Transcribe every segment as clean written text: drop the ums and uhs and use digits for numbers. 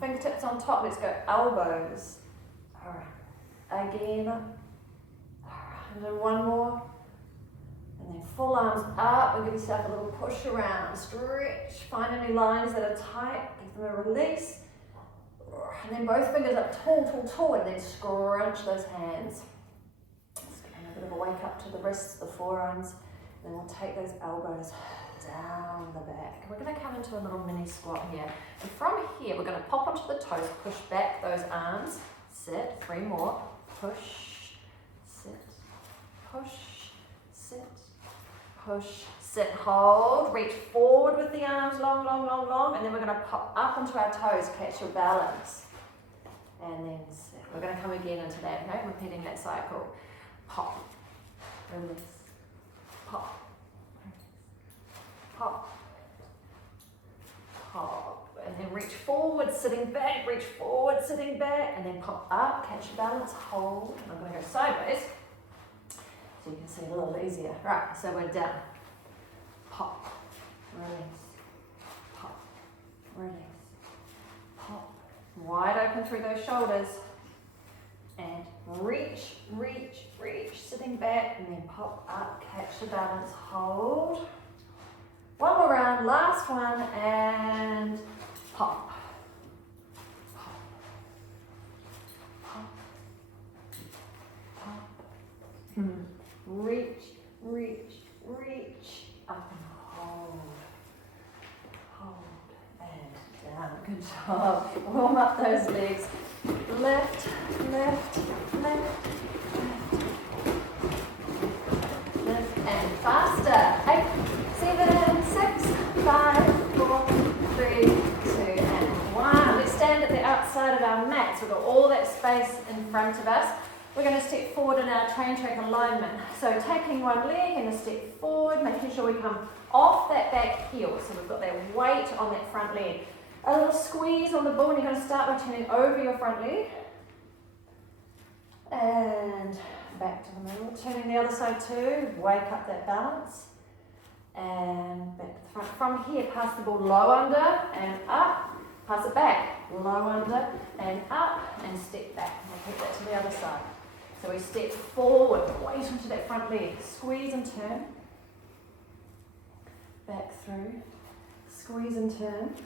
Fingertips on top, let's go elbows. Alright, again. Alright, and then one more. And then full arms up, and give yourself a little push around, stretch, find any lines that are tight, give them a release. And then both fingers up tall, and then scrunch those hands. Just giving a bit of a wake up to the wrists, the forearms. And then we'll take those elbows down the back. We're going to come into a little mini squat here. And from here, we're going to pop onto the toes, push back those arms, sit, 3 more, push, sit, push, sit, push, sit, hold, reach forward with the arms, long, and then we're going to pop up onto our toes, catch your balance. And then sit. We're going to come again into that, okay? Repeating that cycle. Pop, release, pop, pop, pop, and then reach forward, sitting back, reach forward, sitting back, and then pop up, catch your balance, hold. I'm going to go sideways so you can see it a little easier. Right, so we're down. Pop, release, pop, release, pop. Wide open through those shoulders. And reach, sitting back, and then pop up, catch the balance, hold. One more round, last one, and pop. Pop, pop, pop. Reach, up and hold. Hold, and down. Good job. Warm up those legs. Left, and faster. 8, 7, 6, 5, 4, 3, 2, and 1. Let's stand at the outside of our mat. So we've got all that space in front of us. We're going to step forward in our train track alignment. So taking one leg and a step forward, making sure we come off that back heel. So we've got that weight on that front leg. A little squeeze on the ball, and you're going to start by turning over your front leg. And back to the middle. Turning the other side too. Wake up that balance. And back to the front. From here, pass the ball low under and up. Pass it back. Low under and up. And step back. We'll put that to the other side. So we step forward, weight onto that front leg. Squeeze and turn. Back through. Squeeze and turn.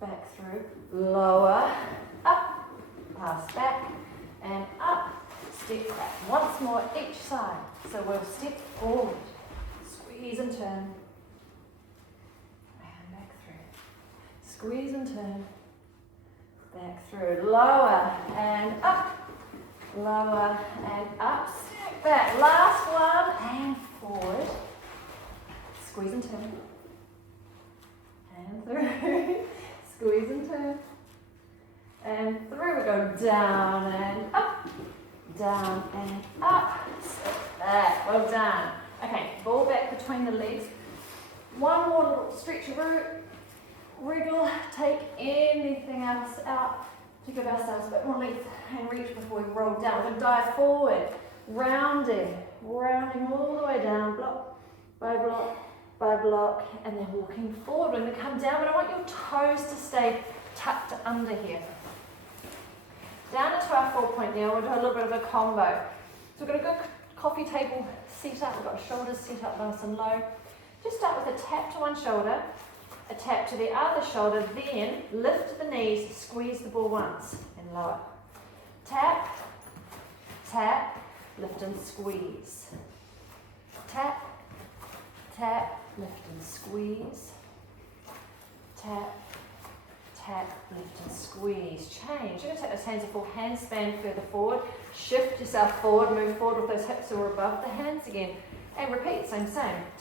Back through, lower, up, pass back, and up, step back. Once more each side. So we'll step forward, squeeze and turn, and back through. Squeeze and turn, back through, lower and up, step back. Last one, and forward, squeeze and turn, and through. Squeeze and turn, and through. We go down and up, step back. Well done. Okay, ball back between the legs. One more little stretch of root, wriggle, take anything else out to give ourselves a bit more length and reach before we roll down. We're going to dive forward, rounding all the way down, block by block, by block, and then walking forward. When we come down, but I want your toes to stay tucked under here. Down into our 4-point kneel, we'll do a little bit of a combo. So we've got a good coffee table set up, we've got shoulders set up nice and low. Just start with a tap to one shoulder, a tap to the other shoulder, then lift the knees, squeeze the ball once, and lower. Tap, tap, lift and squeeze. Tap, tap, lift and squeeze. Tap, tap, lift and squeeze. Change. You're going to take those hands a full handspan further forward. Shift yourself forward, move forward with those hips or above the hands again. And repeat, same.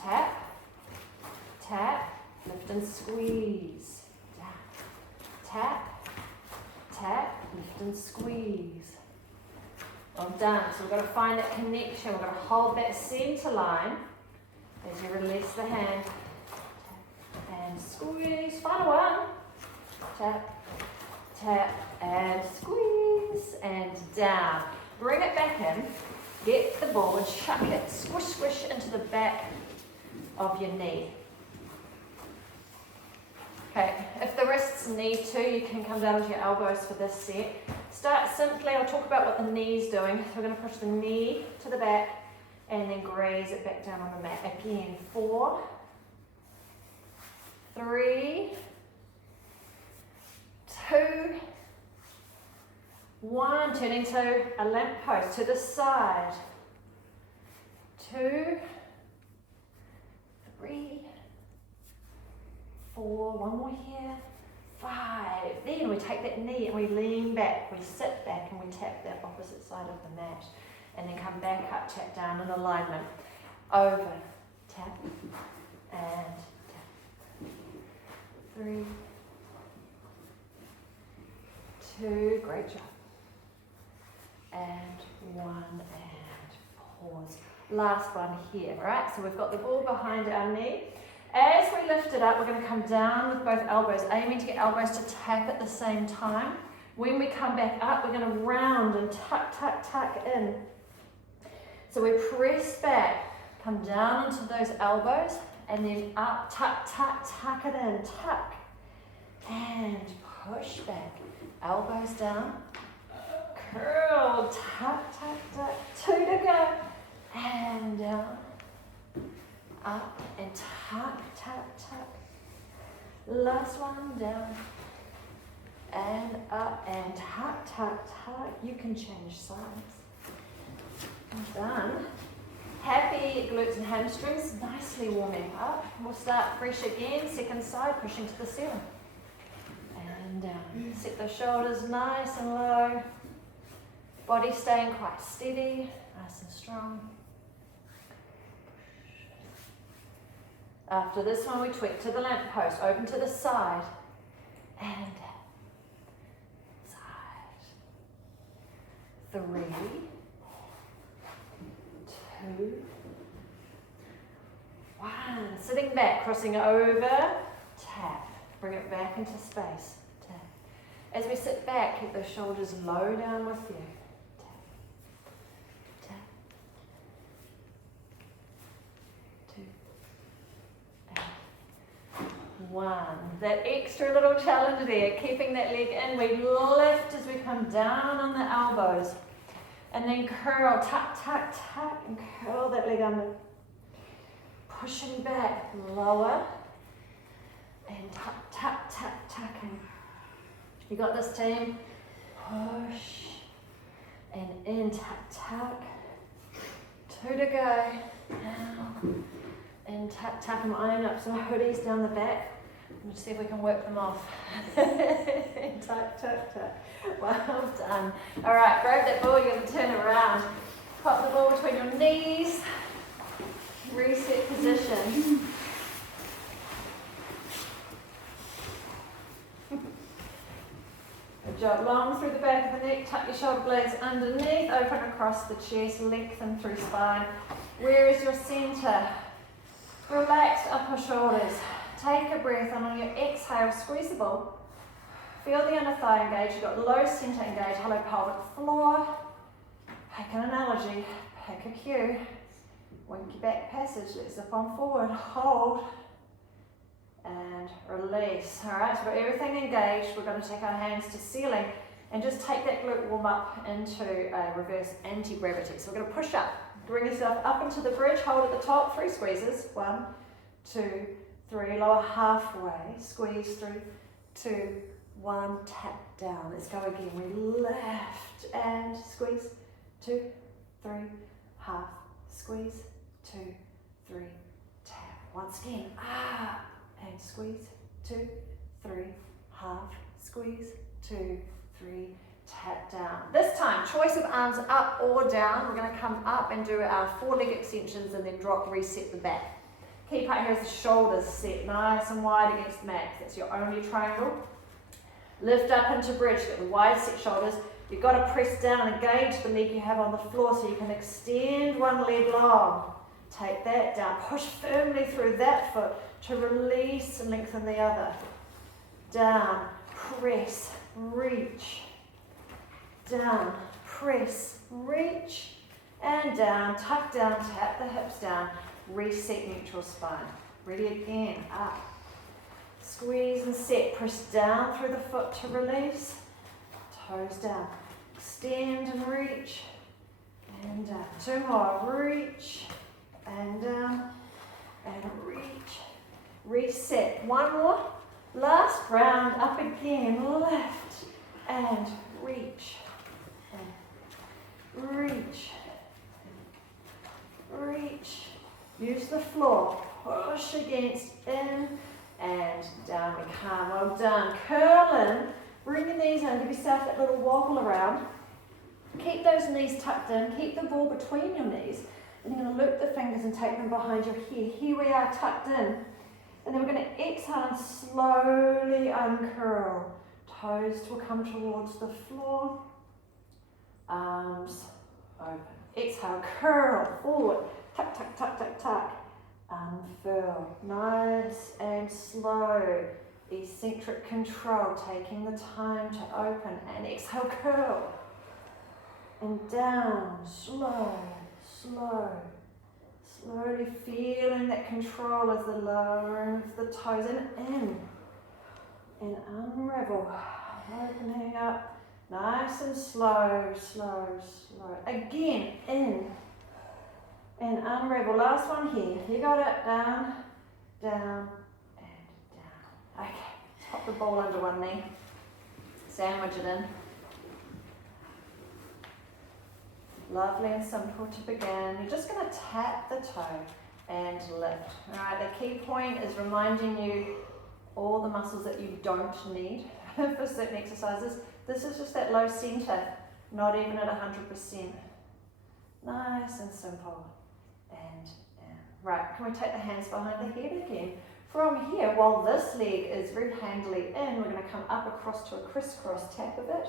Tap, tap, lift and squeeze. Tap, tap, lift and squeeze. Well done. So we've got to find that connection. We've got to hold that center line as you release the hand. And squeeze. Final one. Tap, tap, and squeeze. And down. Bring it back in. Get the ball and chuck it. Squish, squish into the back of your knee. Okay, if the wrists need to, you can come down with your elbows for this set. Start simply, I'll talk about what the knee's doing. So we're going to push the knee to the back and then graze it back down on the mat. Again, 4, 3, 2, 1. Turn into a lamp post to the side. 2, 3, 4, one more here, 5. Then we take that knee and we lean back, we sit back and we tap that opposite side of the mat. And then come back up, tap down in alignment. Over, tap, and tap. 3, 2, great job. And 1, and pause. Last one here, all right? So we've got the ball behind our knee. As we lift it up, we're going to come down with both elbows, aiming to get elbows to tap at the same time. When we come back up, we're going to round and tuck, tuck, tuck in. So we press back, come down into those elbows, and then up, tuck, tuck, tuck it in, tuck, and push back. Elbows down, curl, tuck, tuck, tuck, 2 to go, and down, up, and tuck, tuck, tuck. Last one, down, and up, and tuck, tuck, tuck. You can change sides. Done. Happy glutes and hamstrings, nicely warming up. We'll start fresh again, second side, pushing to the ceiling. And down. Set the shoulders nice and low. Body staying quite steady, nice and strong. After this one, we tweak to the lamp post, open to the side, and side. 3, 2, 1. Sitting back, crossing over, tap. Bring it back into space, tap. As we sit back, keep the shoulders low down with you. Tap, tap. 2, and 1. That extra little challenge there, keeping that leg in. We lift as we come down on the elbows. And then curl, tuck, tuck, tuck, and curl that leg under. Pushing back, lower, and tuck, tuck, tuck, tucking. You got this, team? Push, and in, tuck, tuck. 2 to go. Down, and tuck, tuck. I'm eyeing up some hoodies down the back. Let's see if we can work them off. Tuck, tuck, tuck. Well done. All right, grab that ball, you're going to turn it around. Pop the ball between your knees. Reset position. Good job. Long through the back of the neck, tuck your shoulder blades underneath, open across the chest, lengthen through spine. Where is your center? Relaxed upper shoulders. Take a breath, and on your exhale, squeeze the ball. Feel the inner thigh engage. You've got low center engage, hollow pelvic floor. Pick an analogy, pick a cue. Winky back passage, let's zip on forward, hold, and release. All right, so we've got everything engaged. We're going to take our hands to ceiling and just take that glute warm up into a reverse anti-gravity. So we're going to push up, bring yourself up into the bridge, hold at the top, 3 squeezes, 1, 2, 3, lower halfway, squeeze 3, 2, 1, tap down. Let's go again. We lift and squeeze, 2, 3, half, squeeze, 2, 3, tap. Once again, up and squeeze, 2, 3, half, squeeze, 2, 3, tap down. This time, choice of arms up or down. We're going to come up and do our 4 leg extensions and then drop, reset the back. Key part here is the shoulders set nice and wide against the mat. That's your only triangle. Lift up into bridge, get the wide set shoulders. You've got to press down and engage the leg you have on the floor so you can extend one leg long. Take that down, push firmly through that foot to release and lengthen the other. Down, press, reach. Down, press, reach, and down, tuck down, tap the hips down, reset neutral spine. Ready again, up. Squeeze and set. Press down through the foot to release. Toes down. Extend and reach. And down. 2 more. Reach. And down. And reach. Reset. 1 more. Last round. Up again. Lift. And reach. And reach. Reach. Use the floor. Push against, in and down. We come. Well done. Curl in. Bring your knees in. Give yourself that little wobble around. Keep those knees tucked in. Keep the ball between your knees. And you're going to loop the fingers and take them behind your head. Here we are, tucked in. And then we're going to exhale and slowly uncurl. Toes will come towards the floor. Arms open. Exhale, curl forward. Tuck, tuck, tuck, tuck, tuck. Unfurl. Nice and slow. Eccentric control. Taking the time to open. And exhale, curl. And down. Slow, slow. Slowly feeling that control as the lowering of the toes. And in. And unravel. Opening up. Nice and slow, slow, slow. Again, in. And unravel. Last one here. You got it. Down, down, and down. Okay. Pop the ball under one knee. Sandwich it in. Lovely and simple to begin. You're just going to tap the toe and lift. Alright, the key point is reminding you all the muscles that you don't need for certain exercises. This is just that low center, not even at 100%. Nice and simple. And right, can we take the hands behind the head again? From here, while this leg is very handily in, we're going to come up across to a crisscross, tap a bit,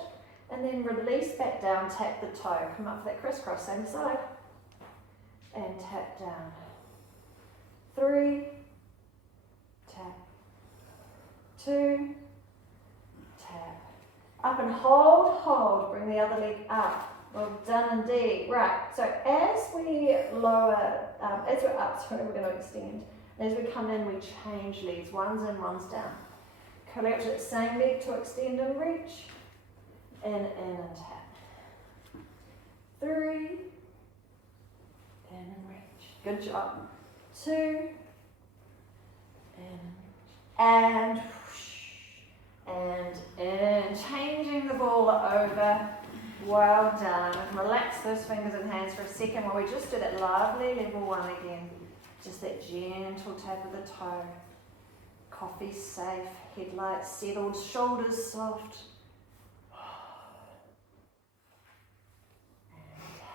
and then release back down, tap the toe. Come up for that crisscross, same side, and tap down. 3, tap, 2, tap. Up and hold, hold. Bring the other leg up. Well done indeed. Right, so as we lower, as we're up, sorry, we're going to extend. As we come in, we change legs. One's in, one's down. Curl out to that same leg to extend and reach. In and tap. 3, in and reach. Good job. 2, in and reach. And in, changing the ball over. Well done. Relax those fingers and hands for a second while we just do that lovely level 1 again. Just that gentle tap of the toe. Coffee safe, headlights settled, shoulders soft. And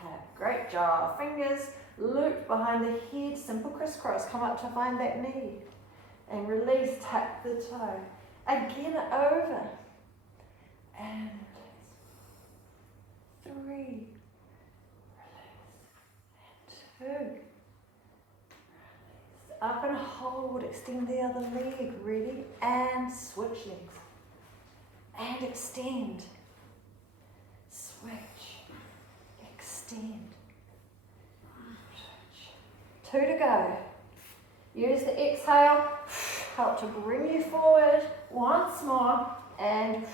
tap. Great job. Fingers looped behind the head, simple crisscross. Come up to find that knee. And release, tap the toe. Again over. And release. 3. Release. And 2. Release. Up and hold. Extend the other leg. Ready? And switch legs. And extend. Switch. Extend. Switch. 2 to go. Use the exhale. Help to bring you forward. Once more. And in.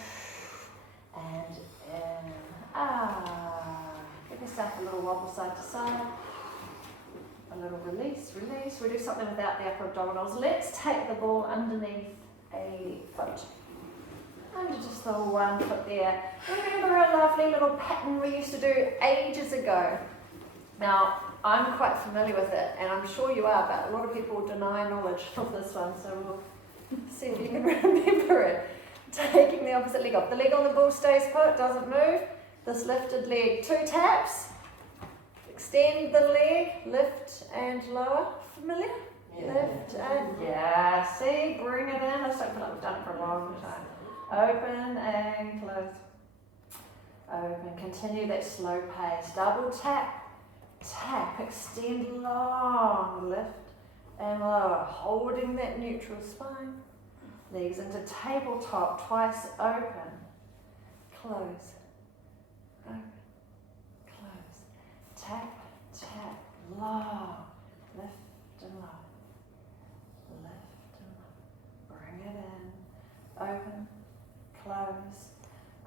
Give yourself a little wobble side to side. A little release, release. We'll do something without the upper abdominals. Let's take the ball underneath a foot. Under just the one foot there. Remember a lovely little pattern we used to do ages ago? Now, I'm quite familiar with it, and I'm sure you are, but a lot of people deny knowledge of this one, so we'll see if you can remember it. Taking the opposite leg off. The leg on the ball stays put, doesn't move. This lifted leg, 2 taps. Extend the leg, lift and lower. Familiar? Yeah. Lift and, yeah, see, bring it in. Let's don't feel like we've done it for a long time. Open and close. Open, continue that slow pace. Double tap, tap, extend long, lift and lower. Holding that neutral spine. Legs into tabletop, twice open. Close. Open. Close. Tap, tap, long. Lift and low. Lift and low. Bring it in.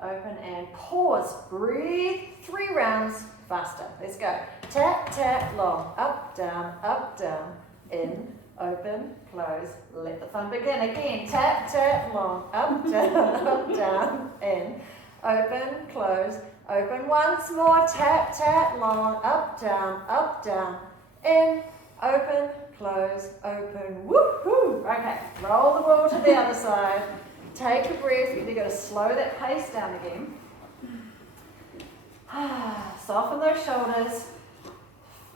open and pause. Breathe 3 rounds faster. Let's go. Tap, tap, long, up, down, in, open, close. Let the fun begin. Again, tap, tap, long, up, down, in, open, close. Open once more. Tap, tap, long, up, down, in, open, close, open. Woohoo! Okay, roll the ball to the other side. Take a breath. You're going to slow that pace down again. Soften those shoulders.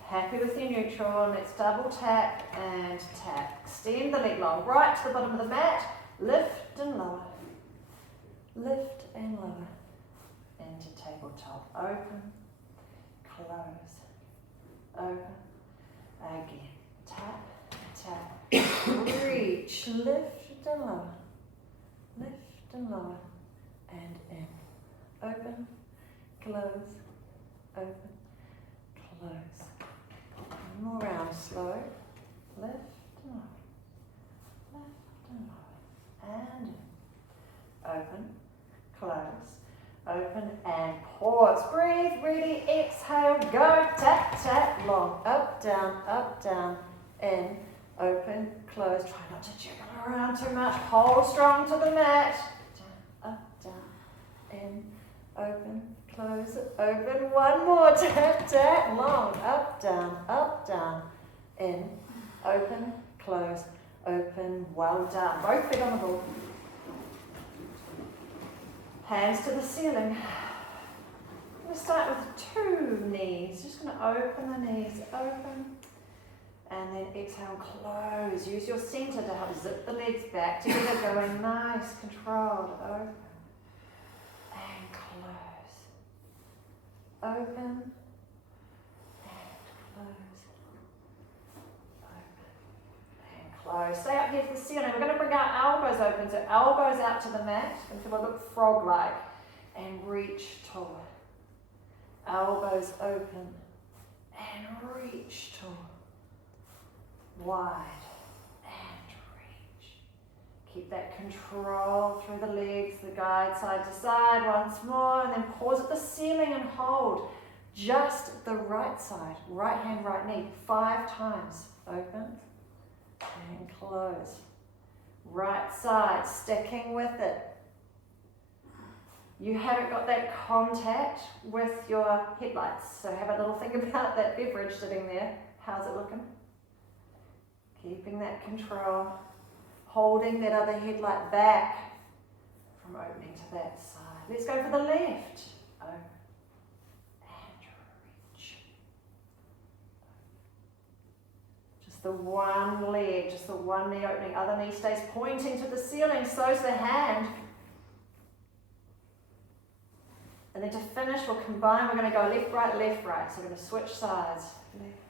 Happy with your neutral. Let's double tap and tap. Extend the leg long. Right to the bottom of the mat. Lift and lower. Lift and lower. Into tabletop. Open. Close. Open. Again. Tap. Tap. Reach. Lift and lower. Lift and lower. And in. Open. Close. Open. Close. One more round. Slow. Lift and lower. Lift and lower. And in. Open. Close. Open and pause. Breathe. Ready. Exhale. Go. Tap, tap. Long. Up, down. In. Open. Close. Try not to jiggle around too much. Hold strong to the mat. Down. Up, down. In. Open. Close. Open. One more. Tap, tap. Long. Up, down. In. Open. Close. Open. Well done. Both feet on the ball. Hands to the ceiling. I'm going to start with 2 knees. Just going to open the knees. Open. And then exhale and close. Use your center to help zip the legs back together. Going nice, controlled. Open. And close. Open. And close. Open. And close. Stay up here for the ceiling. We're going to bring our elbows open. So elbows out to the mat until we look frog-like. And reach tall. Elbows open. And reach tall. Wide and reach. Keep that control through the legs, the guide side to side once more, and then pause at the ceiling and hold just the right side, right hand, right knee, 5 times. Open and close. Right side, sticking with it. You haven't got that contact with your headlights, so have a little think about that beverage sitting there. How's it looking? Keeping that control, holding that other headlight back from opening to that side. Let's go for the left. Open and reach. Just the one leg, just the one knee opening. Other knee stays pointing to the ceiling, so's the hand. And then to finish, we'll combine. We're going to go left, right. So we're going to switch sides. Left.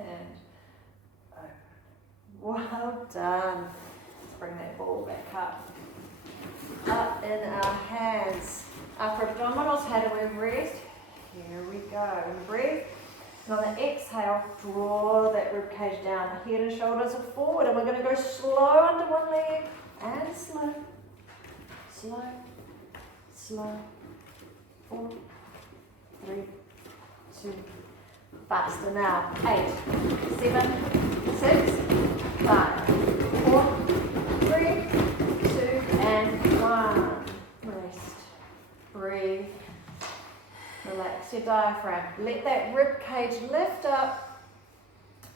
And open. Well done. Let's bring that ball back up. Up in our hands. Upper abdominals, how do we rest? Here we go. And breathe. And on the exhale, draw that rib cage down. The head and shoulders are forward. And we're going to go slow under one leg. And slow. Slow. Slow. 4, 3, 2, faster now. 8, 7, 6, 5, 4, 3, 2, and 1. Rest. Breathe. Relax your diaphragm. Let that rib cage lift up.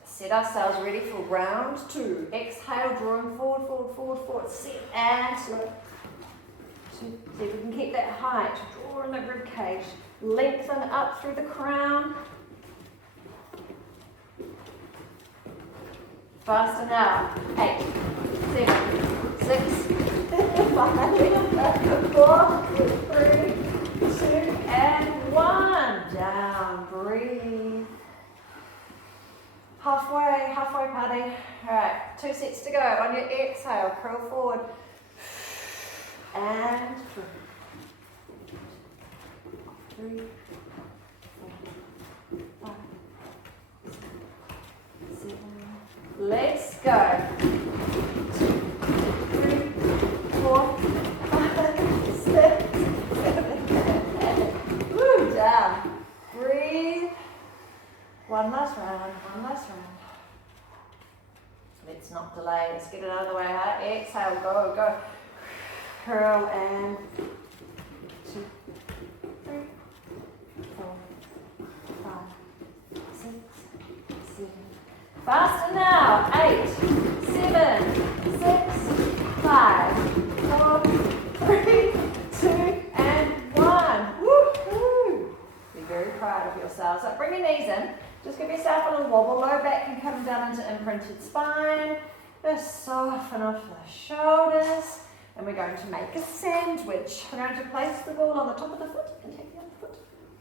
Set ourselves ready for round 2. Exhale, drawing forward. Set and slow. See if we can keep that height. Draw in the rib cage. Lengthen up through the crown. Faster now. 8, 7, 6, 5, 4, 3, 2, and 1. Down. Breathe. Halfway party. Alright, 2 sets to go. On your exhale, curl forward. And 3, 4, 5, 6, 7. go. 2, 3, 4, 5, 6, 7, 8. Woo, down. Breathe. One last round, one last round. Let's not delay, let's get it out of the way. Huh? Exhale, go, go. Curl and 2, 3, 4, 5, 6, 7. Faster now. 8, 7, 6, 5, 4, 3, 2, and 1. Woo-hoo. Be very proud of yourselves. So bring your knees in. Just give yourself a little wobble. Low back can come down into imprinted spine. Just soften off the shoulders. And we're going to make a sandwich. We're going to place the ball on the top of the foot and take the other foot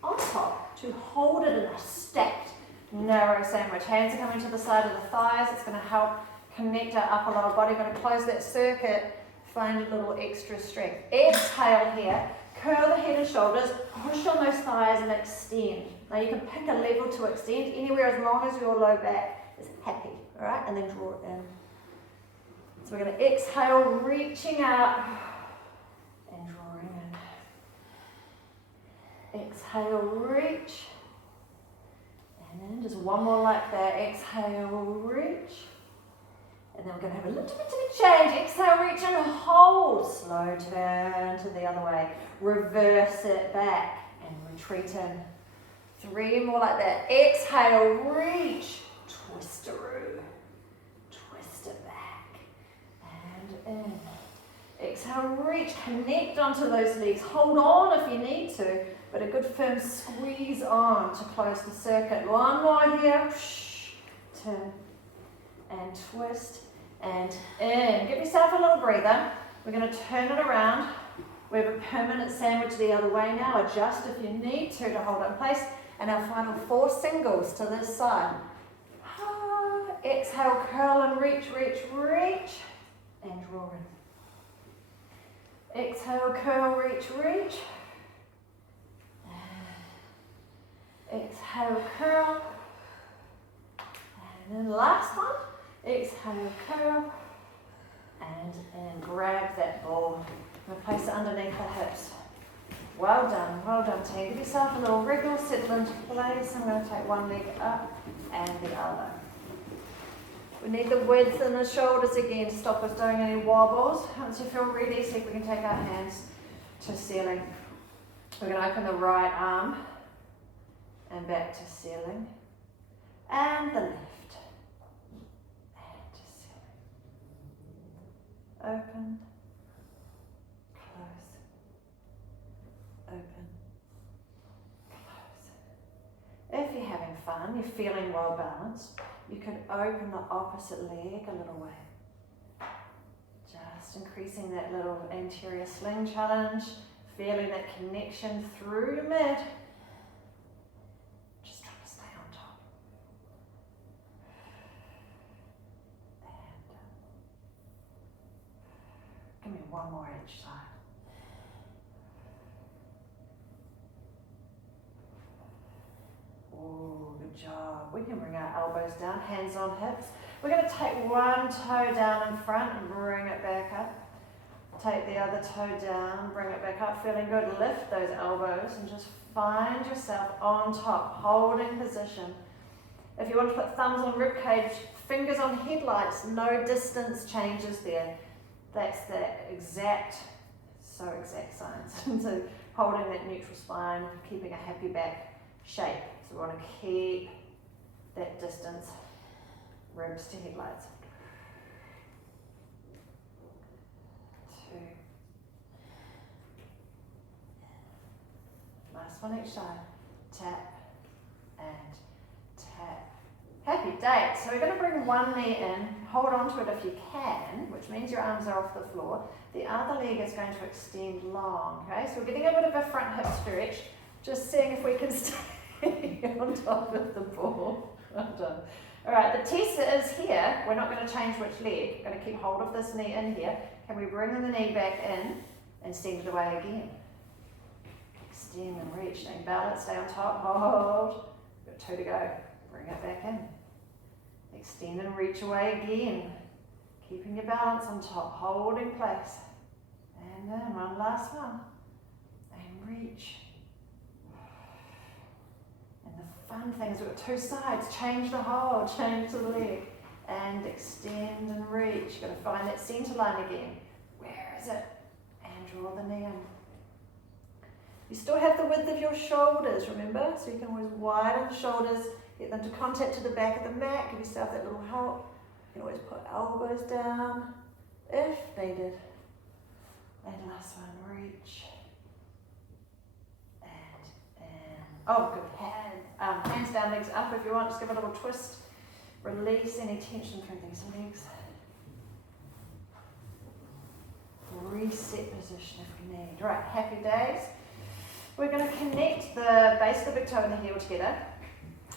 on top to hold it in a stacked, narrow sandwich. Hands are coming to the side of the thighs. It's going to help connect our upper lower body. We're going to close that circuit, find a little extra strength. Exhale here. Curl the head and shoulders, push on those thighs and extend. Now you can pick a level to extend anywhere as long as your low back is happy, all right? And then draw it in. So we're going to exhale, reaching out and drawing in. Exhale, reach. And then just one more like that. Exhale, reach. And then we're going to have a little bit of a change. Exhale, reach and hold. Slow turn to the other way. Reverse it back and retreat in. 3 more like that. Exhale, reach. Twist-a-roo. Twist it back. And in. Exhale, reach. Connect onto those legs. Hold on if you need to, but a good firm squeeze on to close the circuit. One more here. Turn and twist and in. Give yourself a little breather. We're going to turn it around. We have a permanent sandwich the other way now. Adjust if you need to hold it in place. And our final 4 singles to this side. Exhale, curl and reach, reach, reach. And draw in. Exhale, curl, reach, reach. Exhale, curl. And then last one. Exhale, curl. And grab that ball. And place it underneath the hips. Well done team. Give yourself a little wriggle, settle into place. I'm going to take one leg up and the other. We need the width in the shoulders again to stop us doing any wobbles. Once you feel ready, see if we can take our hands to ceiling. We're going to open the right arm and back to ceiling. And the left. And to ceiling. Open. Close. Open. Close. If you're having fun, you're feeling well balanced, you could open the opposite leg a little way. Just increasing that little anterior sling challenge, feeling that connection through your mid. Just trying to stay on top. And give me one more each side. Oh, good job. We can bring our elbows down, hands on hips. We're going to take one toe down in front and bring it back up. Take the other toe down, bring it back up. Feeling good, lift those elbows and just find yourself on top, holding position. If you want to put thumbs on rib cage, fingers on headlights, no distance changes there. That's the exact science. So holding that neutral spine, keeping a happy back shape. So we want to keep that distance, ribs to headlights. 2. Last one each side. Tap and tap. Happy date. So we're going to bring one knee in, hold on to it if you can, which means your arms are off the floor. The other leg is going to extend long, okay? So we're getting a bit of a front hip stretch, just seeing if we can stay on top of the ball. Well done. All right, the test is here. We're not going to change which leg. We're going to keep hold of this knee in here. Can we bring the knee back in and send it away again? Extend and reach. Stay balanced, stay on top, hold. We've got 2 to go. Bring it back in. Extend and reach away again. Keeping your balance on top, hold in place. And then one last one. And reach. And the fun thing is we've got two sides. Change the hold, change the leg. And extend and reach. You've got to find that center line again. Where is it? And draw the knee in. You still have the width of your shoulders, remember? So you can always widen the shoulders, get them to contact to the back of the mat, give yourself that little help. You can always put elbows down if needed. And last one, reach. And, oh good, hands down, legs up if you want, just give a little twist. Release any tension through these legs. Reset position if we need. Right, happy days. We're going to connect the base of the big toe and the heel together.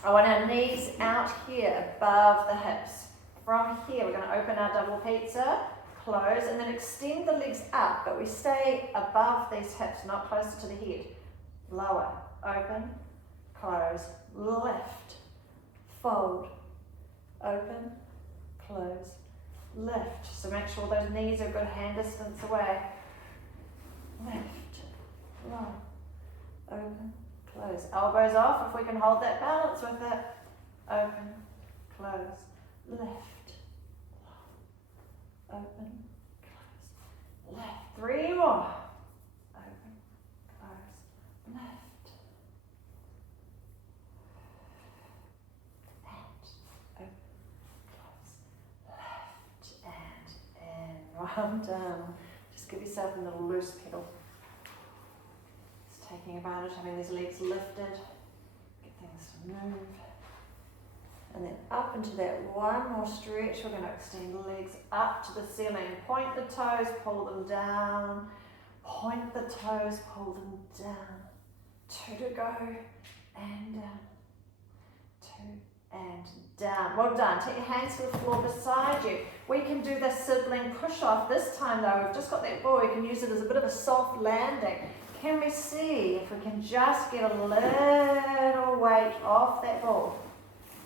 I want our knees out here above the hips. From here, we're going to open our double pizza, close, and then extend the legs up, but we stay above these hips, not closer to the head. Lower, open, close, lift, fold, open, close, lift. So make sure those knees are a good hand distance away. Lift, low, open, close. Elbows off if we can hold that balance with it. Open, close, lift, low, open, close, lift. 3 more. Open, close, lift. One down. Just give yourself a little loose pedal. Just taking advantage, having these legs lifted. Get things to move. And then up into that one more stretch. We're going to extend the legs up to the ceiling. Point the toes, pull them down. Point the toes, pull them down. 2 to go. And down. 2 and down. Well done. Take your hands to the floor beside you. We can do the sibling push off. This time though, we've just got that ball. We can use it as a bit of a soft landing. Can we see if we can just get a little weight off that ball?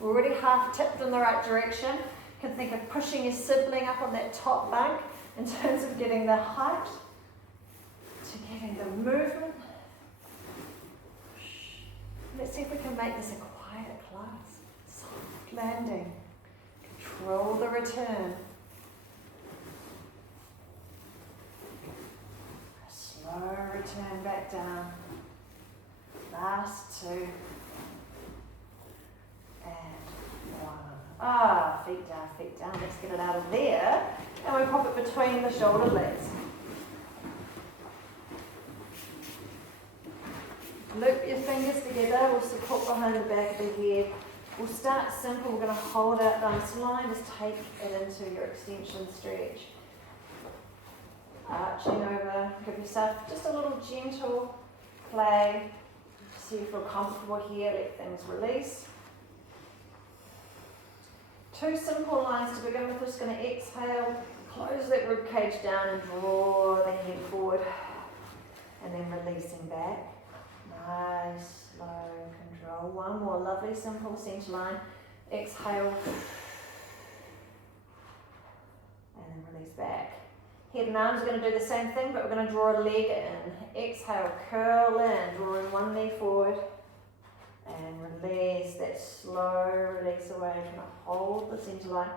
We're already half tipped in the right direction. You can think of pushing your sibling up on that top bunk in terms of getting the height, to getting the movement. Let's see if we can make this a quiet class. Soft landing. Control the return. A slow return back down. Last 2. And 1. Feet down, feet down. Let's get it out of there. And we pop it between the shoulder blades. Loop your fingers together. We'll support behind the back of the head. We'll start simple. We're going to hold out nice line. Just take it into your extension stretch. Arching over. Give yourself just a little gentle play. So you feel comfortable here. Let things release. 2 simple lines to begin with. We're just going to exhale. Close that rib cage down and draw the head forward. And then releasing back. Nice, slow control. 1 more lovely, simple center line. Exhale. And then release back. Head and arms are going to do the same thing, but we're going to draw a leg in. Exhale, curl in, drawing 1 knee forward. And release, that slow release away. Trying to hold the center line.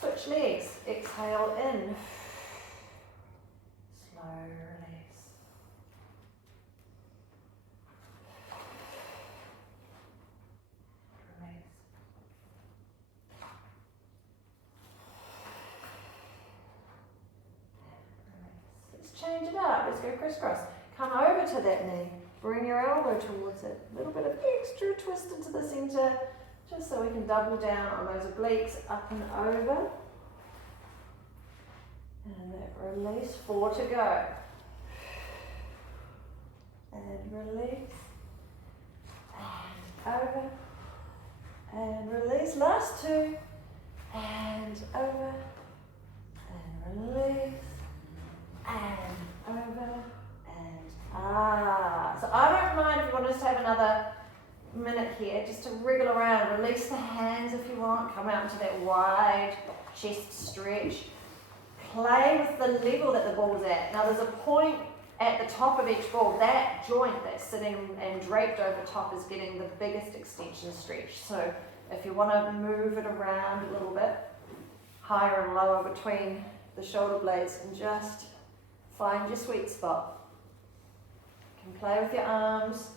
Switch legs. Exhale in. Slow release. Release. Let's change it up. Let's go crisscross. Come over to that knee. Bring your elbow towards it. A little bit of extra twist into the center, just so we can double down on those obliques, up and over. And that release. 4 to go. And release. And over. And release. Last 2. And over. And release. And over. So I don't mind if you want to just have another minute here just to wriggle around. Release the hands if you want. Come out into that wide chest stretch. Play with the level that the ball's at. Now there's a point at the top of each ball. That joint that's sitting and draped over top is getting the biggest extension stretch. So if you want to move it around a little bit, higher and lower between the shoulder blades, and just find your sweet spot. You can play with your arms,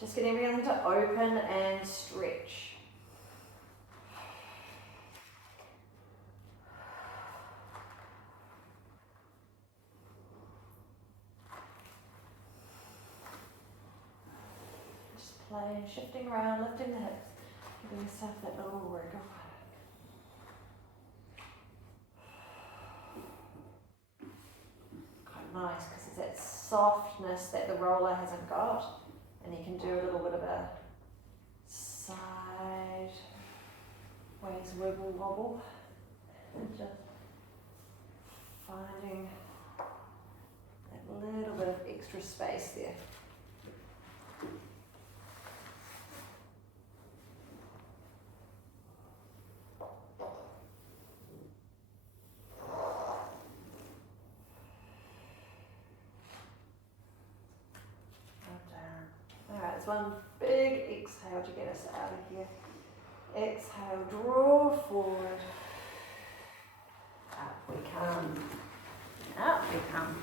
just get everything to open and stretch. Just play, shifting around, lifting the hips, giving yourself that little wiggle. Nice, because it's that softness that the roller hasn't got, and you can do a little bit of a sideways wiggle wobble, and just finding that little bit of extra space there. One big exhale to get us out of here. Exhale, draw forward. Up we come. Up we come.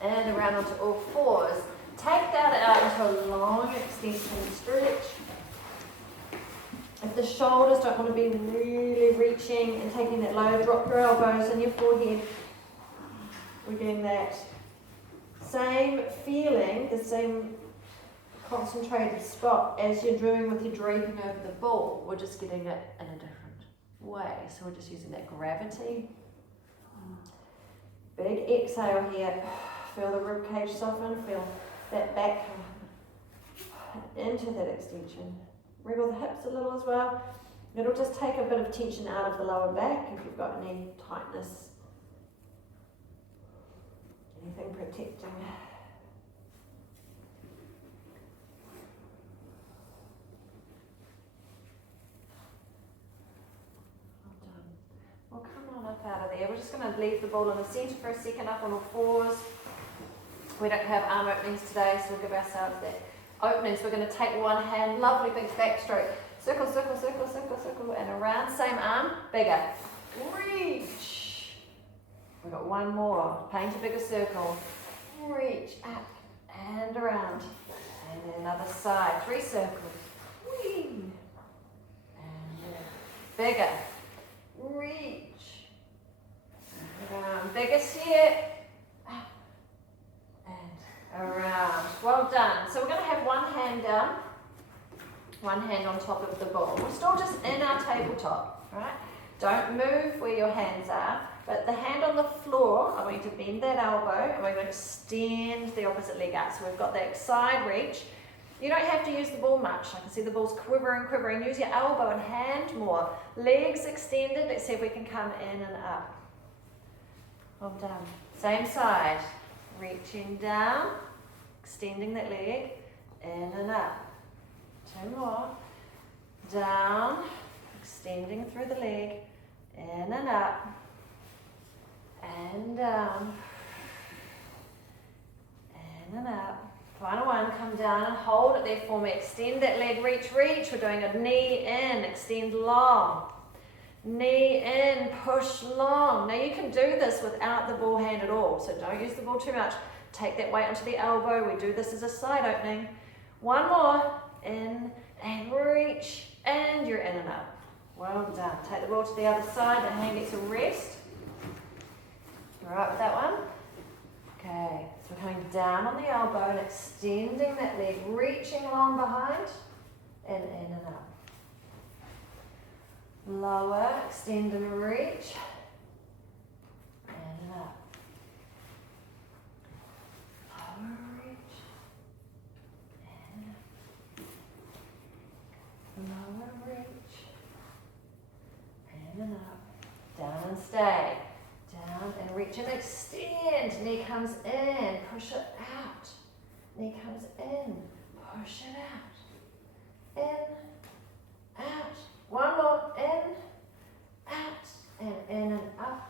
And around onto all fours. Take that out into a long extension stretch. If the shoulders don't want to be really reaching and taking that low, drop your elbows and your forehead. We're getting that same feeling, the same concentrated spot as you're doing with your draping over the ball. We're just getting it in a different way. So we're just using that gravity. Big exhale here. Feel the rib cage soften. Feel that back come into that extension. Wriggle the hips a little as well. It'll just take a bit of tension out of the lower back if you've got any tightness. Anything protecting. Well, come on up out of there. We're just going to leave the ball in the centre for a second, up on all fours. We don't have arm openings today, so we'll give ourselves that opening. So we're going to take one hand, lovely big backstroke. Circle, circle, circle, circle, circle, and around, same arm, bigger. Reach. We've got one more. Paint a bigger circle. Reach, up, and around. And then another side, 3 circles. Whee. And bigger. Reach. Around. Biggest here. Up. And around. Well done. So we're going to have one hand down, one hand on top of the ball. We're still just in our tabletop, right? Don't move where your hands are, but the hand on the floor, I want you to bend that elbow, and we're going to extend the opposite leg out. So we've got that side reach. You don't have to use the ball much. I can see the ball's quivering, quivering. Use your elbow and hand more. Legs extended. Let's see if we can come in and up. Well done. Same side. Reaching down, extending that leg, in and up. 2 more. Down, extending through the leg, in and up, and down, in and up. Final one, come down and hold it there for me. Extend that leg, reach, reach. We're doing a knee in, extend long. Knee in, push long. Now you can do this without the ball hand at all, so don't use the ball too much. Take that weight onto the elbow. We do this as a side opening. One more, in and reach, and you're in and up. Well done. Take the ball to the other side, the hand gets a rest. All right with that one? Okay, so we're coming down on the elbow and extending that leg, reaching long behind, and in and up. Lower, extend and reach, and up. Lower, reach, and up. Lower, reach, and up. Down and stay. Down and reach and extend. Knee comes in, push it out. Knee comes in, push it out. in, out. One more, in, out, and in and up.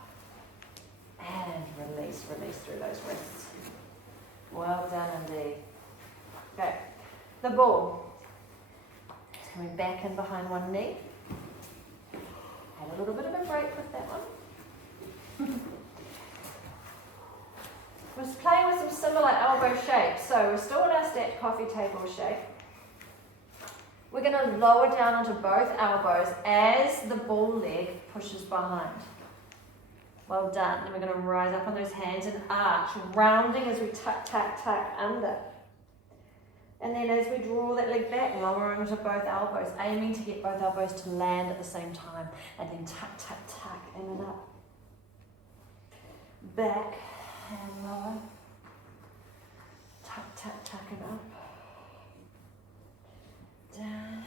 And release through those wrists. Well done indeed. Okay, the ball. It's coming back in behind one knee. Had a little bit of a break with that one. We're playing with some similar elbow shapes. So we're still in our stacked coffee table shape. We're going to lower down onto both elbows as the ball leg pushes behind. Well done. And we're going to rise up on those hands and arch, rounding as we tuck, tuck, tuck under. And then as we draw that leg back, lower onto both elbows, aiming to get both elbows to land at the same time. And then tuck, tuck, tuck, in and up. Back and lower. Tuck, tuck, tuck, and up. Down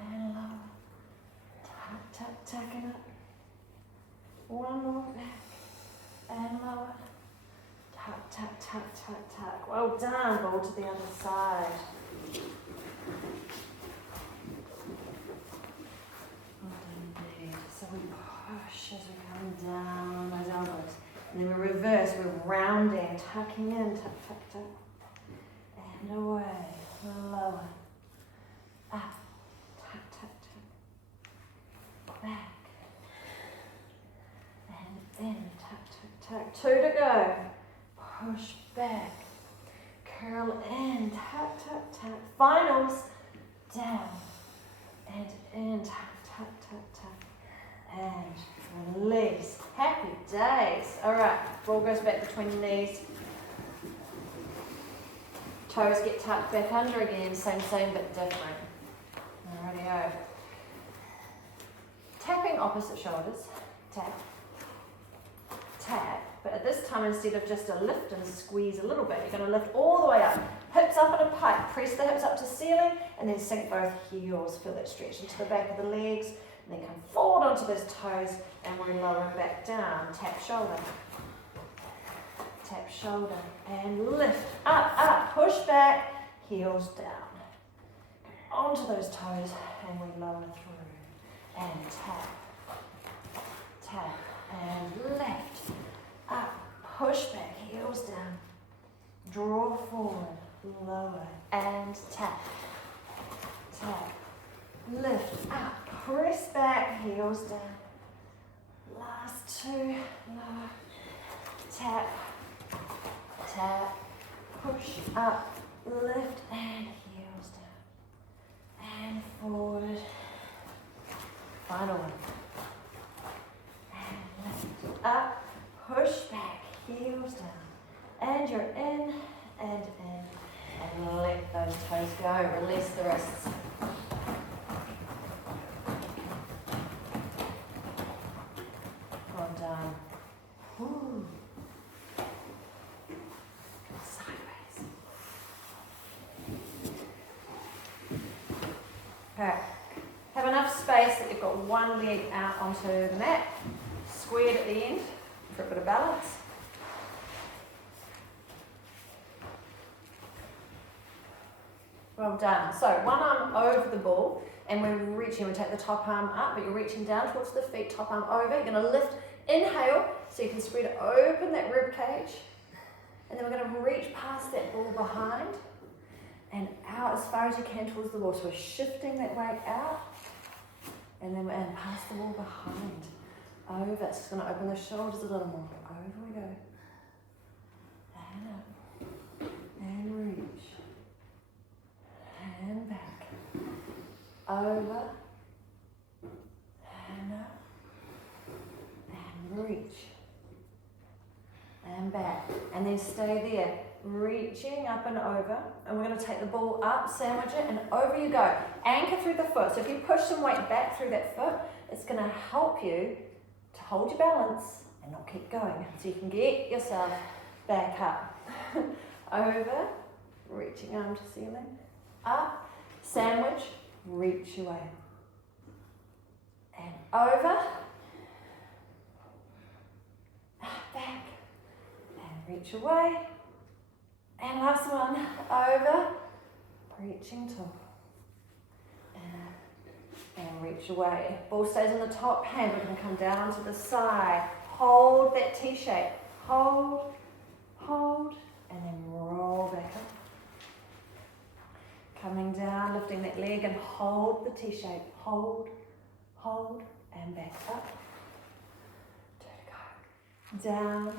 and lower. Tuck, tuck, tuck, and up. One more, back and lower. Tuck, tuck, tuck, tuck, tuck. Well done. Ball to the other side. Well done indeed. So we push as we come down on those elbows. And then we reverse. We're rounding, tucking in, tuck, tuck, tuck. And away. Lower. Up. Tuck, tuck, tuck. Back. And in. Tuck, tuck, tuck. 2 to go. Push back, curl in, tuck, tuck, tuck. Finals, down and in, tuck, tuck, tuck, tuck. And release. Happy days. All right, ball goes back between the knees. Toes get tucked back under again, same but different. Alrighty-o. Tapping opposite shoulders, tap, tap. But at this time, instead of just a lift and squeeze a little bit, you're going to lift all the way up. Hips up in a pike. Press the hips up to ceiling and then sink both heels. Feel that stretch into the back of the legs. And then come forward onto those toes and we're lowering back down. Tap shoulder. Tap shoulder. And lift. Up, up. Push back. Heels down. Onto those toes and we lower through. And tap. Tap. And lift. Up, push back, heels down, draw forward, lower, and tap, tap, lift, up, press back, heels down, last 2, lower, tap, tap, push up, lift, and heels down, and forward, final one, and lift, up, push back, heels down, and you're in, and let those toes go, release the wrists. Well done. Woo. Sideways. Okay, have enough space that you've got one leg out onto the mat, squared at the end, for a bit of balance. Well done. So one arm over the ball and we're reaching. We take the top arm up, but you're reaching down towards the feet, top arm over. You're going to lift, inhale, so you can spread open that rib cage. And then we're going to reach past that ball behind and out as far as you can towards the wall. So we're shifting that weight out and then we're in past the wall behind. Over, it's just going to open the shoulders a little more. Over we go. And up. And reach. And back. Over. And up. And reach. And back. And then stay there. Reaching up and over. And we're going to take the ball up, sandwich it, and over you go. Anchor through the foot. So if you push some weight back through that foot, it's going to help you to hold your balance and not keep going. So you can get yourself back up. Over, reaching arm to ceiling. Up, sandwich, reach away. And over, back, and reach away. And last one, over, reaching tall. reach away. Ball stays on the top, hand, we're going to come down to the side. Hold that T shape. Hold, hold, and then roll back up. Coming down, lifting that leg and hold the T shape. Hold, hold, and back up. 2 to go. Down,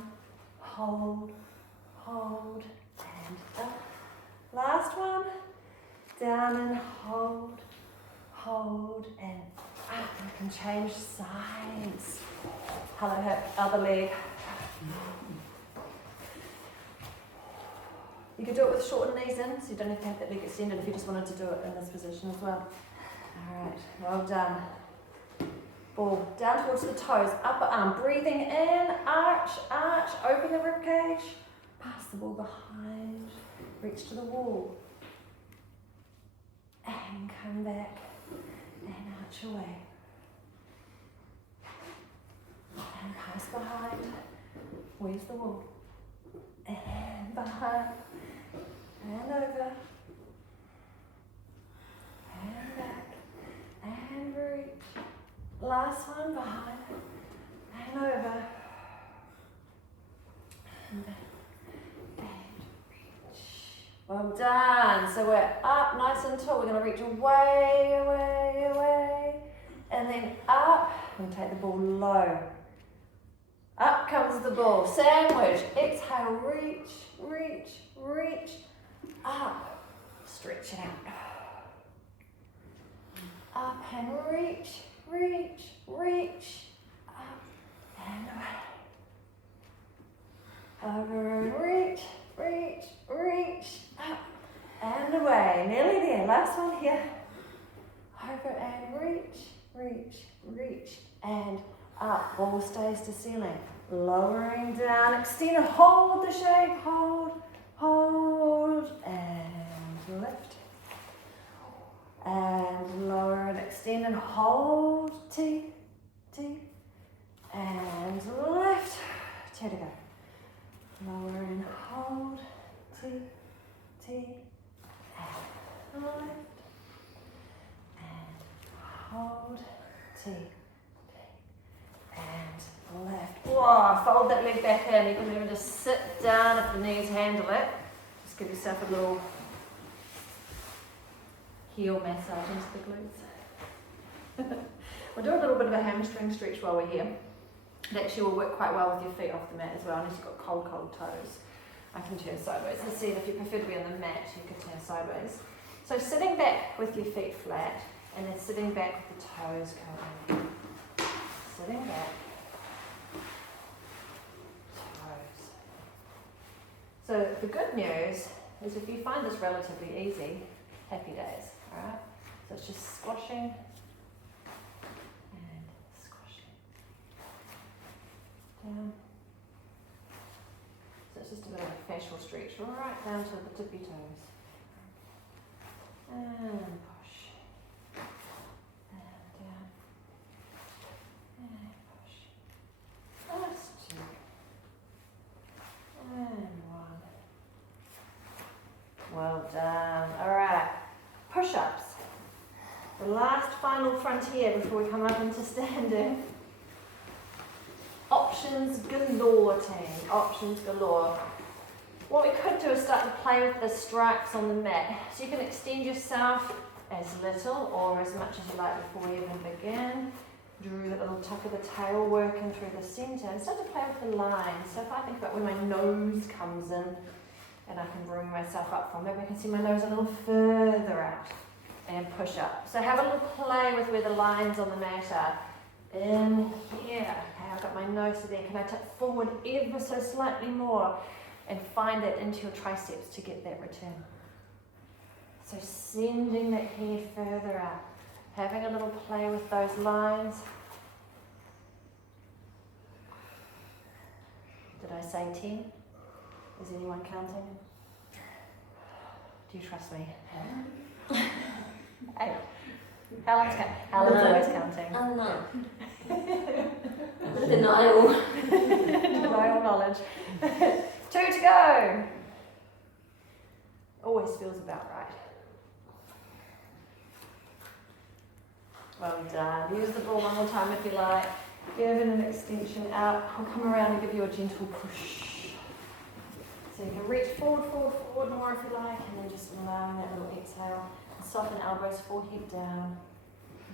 hold, hold, and up. Last one. Down and hold, hold, and up. You can change sides. Other hip, other leg. You could do it with shortened knees in, so you don't have to have that leg extended if you just wanted to do it in this position as well. Alright, well done. Ball down towards the toes, upper arm, breathing in, arch, arch, open the rib cage, pass the ball behind, reach to the wall. And come back and arch away. And pass behind. Where's the wall? And behind. And over. And back. And reach. Last one behind. And over. And back. Well done. So we're up nice and tall. We're going to reach away, away, away. And then up. We're going to take the ball low. Up comes the ball. Sandwich. Exhale. Reach, reach, reach. Up. Stretch it out. Up and reach, reach, reach. Up and away. Over and reach, reach, reach. Up and away. Nearly there. Last one here. Over and reach, reach, reach. And up. Ball stays to ceiling. Lowering down. Extend and hold the shape. Hold, hold. And lift. And lower and extend and hold. T, T. And lift. 2 to go. Lower and hold. T, T. And lift. And hold. T. And left. Whoa, fold that leg back in. You can even just sit down if the knees handle it. Just give yourself a little heel massage into the glutes. We'll do a little bit of a hamstring stretch while we're here. It actually will work quite well with your feet off the mat as well, unless you've got cold, cold toes. I can turn sideways. Let's see, if you prefer to be on the mat, you could turn sideways. So sitting back with your feet flat, and then sitting back with the toes curling. Sitting back, toes. So the good news is if you find this relatively easy, happy days, alright? So it's just squashing and squashing. Down. So it's just a bit of a facial stretch, right down to the tippy toes. And push. And down. And push. Just 2. And 1. Well done. Alright. Push-ups. The last final frontier before we come up into standing. Options galore, team. Options galore. What we could do is start to play with the strikes on the mat. So you can extend yourself as little or as much as you like before we even begin. Drew that little tuck of the tail working through the centre and start to play with the lines. So if I think about where my nose comes in and I can bring myself up from it, I can see my nose a little further out and push up. So have a little play with where the lines on the mat are. In here, okay, I've got my nose to there. Can I tip forward ever so slightly more and find that into your triceps to get that return? So sending that hair further out, having a little play with those lines. Did I say 10? Is anyone counting? Do you trust me? Hey. Helen's always counting. Oh no. Denial. Denial knowledge. 2 to go. Always feels about right. Well done. done. Use the ball one more time if you like. Give it an extension out. I'll come around and give you a gentle push. So you can reach forward, forward, forward more if you like, and then just allowing that little exhale. Soften elbows, forehead down.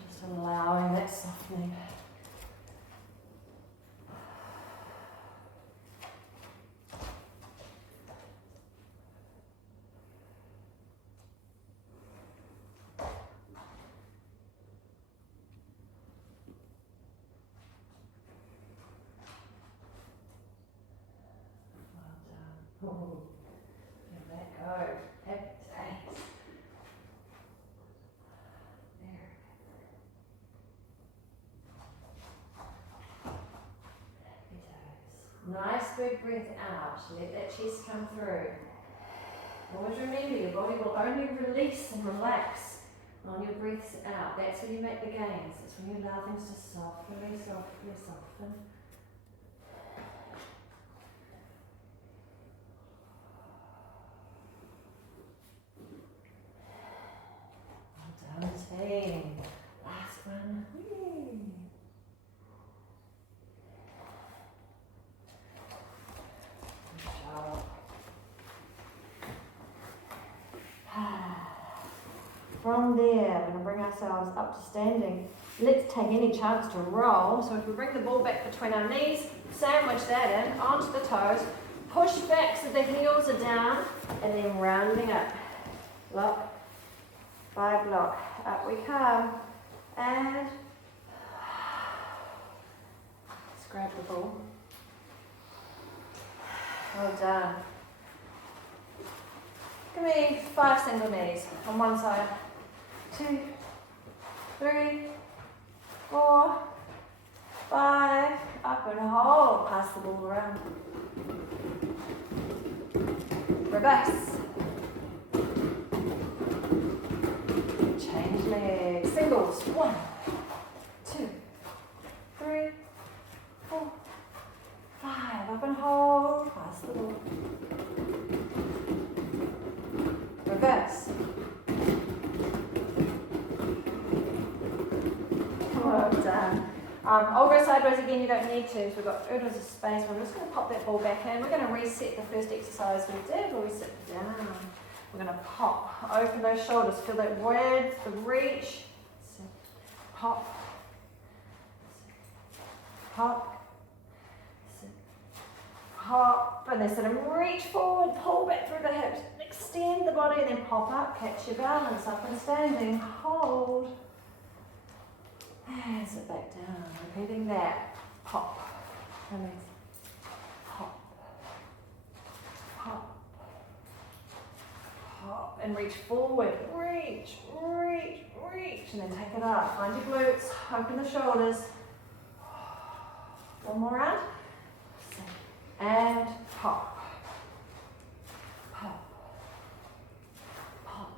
Just allowing that softening. Oh, feel that go. Happy days. There. Happy days. Nice big breath out. Let that chest come through. Always remember your body will only release and relax on your breaths out. That's when you make the gains. That's when you allow things to softly, softly soften. Team. Last one. Whee. Good job. From there, we're going to bring ourselves up to standing. Let's take any chance to roll. So if we bring the ball back between our knees, sandwich that in onto the toes, push back so the heels are down, and then rounding up. Lock. By block. Up we come. And let's grab the ball. Well done. Give me 5 single knees on one side. 2, 3, 4, 5. Up and hold. Pass the ball around. Reverse. Change legs. Singles. 1, 2, 3, 4, 5. Up and hold. Pass the ball. Reverse. Well done. I'll go sideways again, you don't need to. So we've got oodles of space. We're just going to pop that ball back in. We're going to reset the first exercise we did where we sit down. We're going to pop, open those shoulders, feel that width, the reach. Sit, pop, sit, pop, sit, pop. And then sort of reach forward, pull back through the hips, extend the body, and then pop up, catch your balance, up and standing, hold. And sit back down, repeating that. Pop, release, pop, pop. Pop and reach forward, reach, reach, reach, and then take it up. Find your glutes, open the shoulders. One more round. And pop, pop, pop,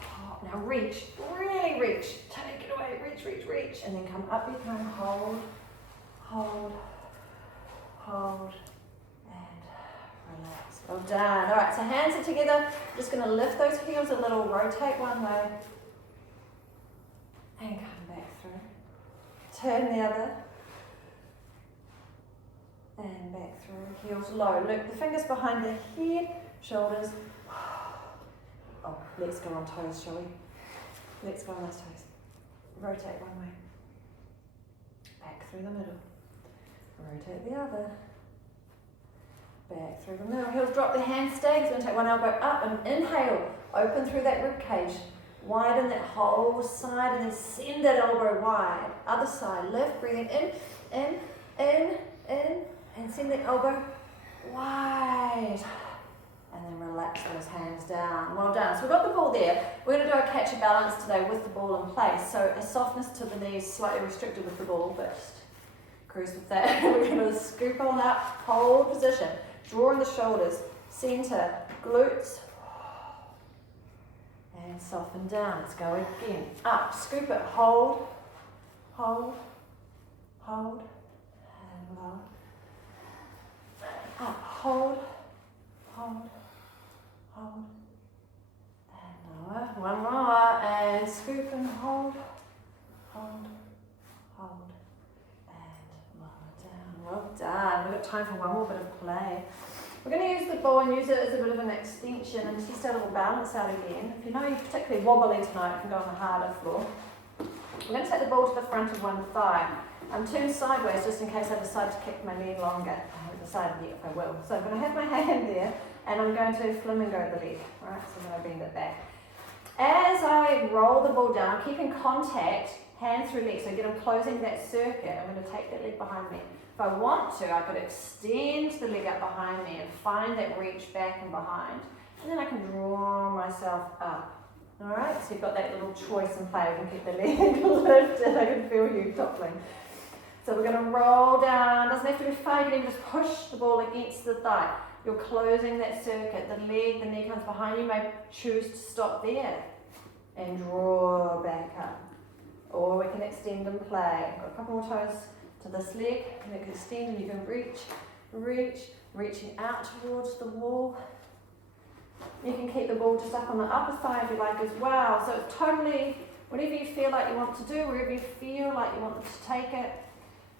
pop. Now reach, really reach. Take it away, reach, reach, reach, and then come up. You can hold, hold, hold. Relax. Well done. All right, so hands are together. Just going to lift those heels a little, rotate one way, and come back through. Turn the other, and back through. Heels low. Loop the fingers behind the head, shoulders. Oh, let's go on toes, shall we? Let's go on those toes. Rotate one way. Back through the middle. Rotate the other. Back through the middle. Heels drop, the hands stay. We're going to take one elbow up and inhale. Open through that rib cage. Widen that whole side and then send that elbow wide. Other side. Lift, breathing in, and send that elbow wide. And then relax those hands down. Well done. So we've got the ball there. We're going to do a catch a balance today with the ball in place. So a softness to the knees, slightly restricted with the ball, but just cruise with that. We're going to scoop on up, hold position. Draw in the shoulders, center, glutes, and soften down. Let's go again. Up, scoop it, hold, hold, hold, and lower. Up, hold, hold, hold, and lower. One more, and scoop and hold, time for one more bit of play. We're going to use the ball and use it as a bit of an extension and test our little balance out again. If you know you're particularly wobbly tonight, you can go on the harder floor. We're going to take the ball to the front of one thigh. Turn sideways just in case I decide to kick my leg longer. I haven't decided yet if I will. So I'm going to have my hand there and I'm going to flamingo the leg. Right, so I'm going to bend it back. As I roll the ball down, keep in contact, hand through leg. So again, I'm closing that circuit. I'm going to take that leg behind me. If I want to, I could extend the leg up behind me and find that reach back and behind. And then I can draw myself up. Alright, so you've got that little choice in play. We can keep the leg lifted. I can feel you toppling. So we're going to roll down. Doesn't have to be far. You can even just push the ball against the thigh. You're closing that circuit. The leg, the knee comes behind you. You may choose to stop there and draw back up. Or we can extend and play. Got a couple more toes to this leg. You can extend and you can reaching out towards the wall. You can keep the ball just up on the upper thigh if you like as well. So it's totally whatever you feel like you want to do, wherever you feel like you want to take it.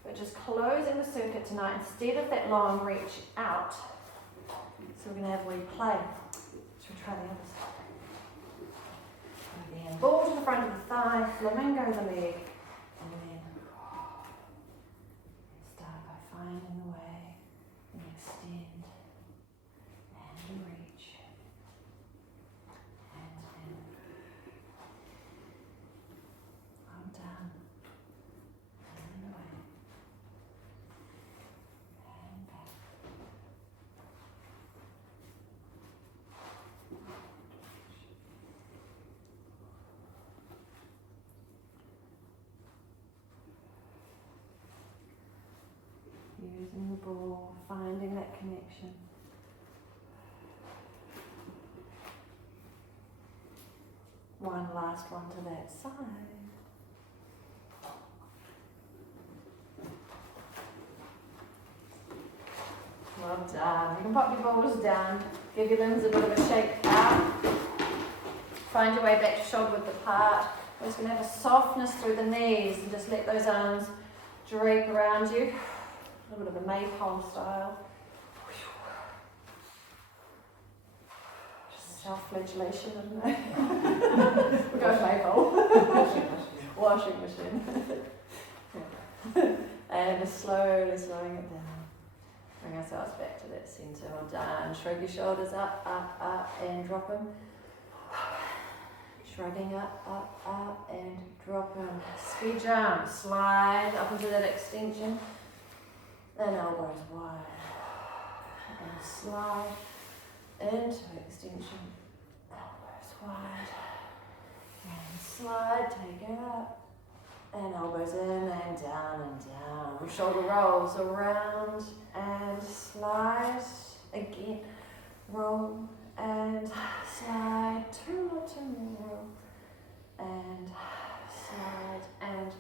But just closing the circuit tonight instead of that long reach out. So we're going to have a wee play. Should we try the other side? Again, ball to the front of the thigh, flamingo the leg, and then start by finding the way and extend and reach and in. I'm done. And away. And back. Using the ball, finding that connection. One last one to that side. Well done. You can pop your balls down, give your limbs a bit of a shake out. Find your way back to shoulder width apart. We're just going to have a softness through the knees and just let those arms drape around you. A little bit of a maypole style. Just self-flagellation, isn't it? We'll go with maypole. Washing machine. And just slowly slowing it down. Bring ourselves back to that centre. Well done. Shrug your shoulders up, and drop them. Shrugging up, and drop them. Speed jump. Slide up into that extension. And elbows wide. And slide into extension. Elbows wide. And slide, take it up. And elbows in and down. Shoulder rolls around and slide. Again. Roll and slide. Two more. Roll. And slide and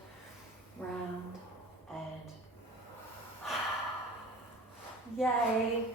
round and yay!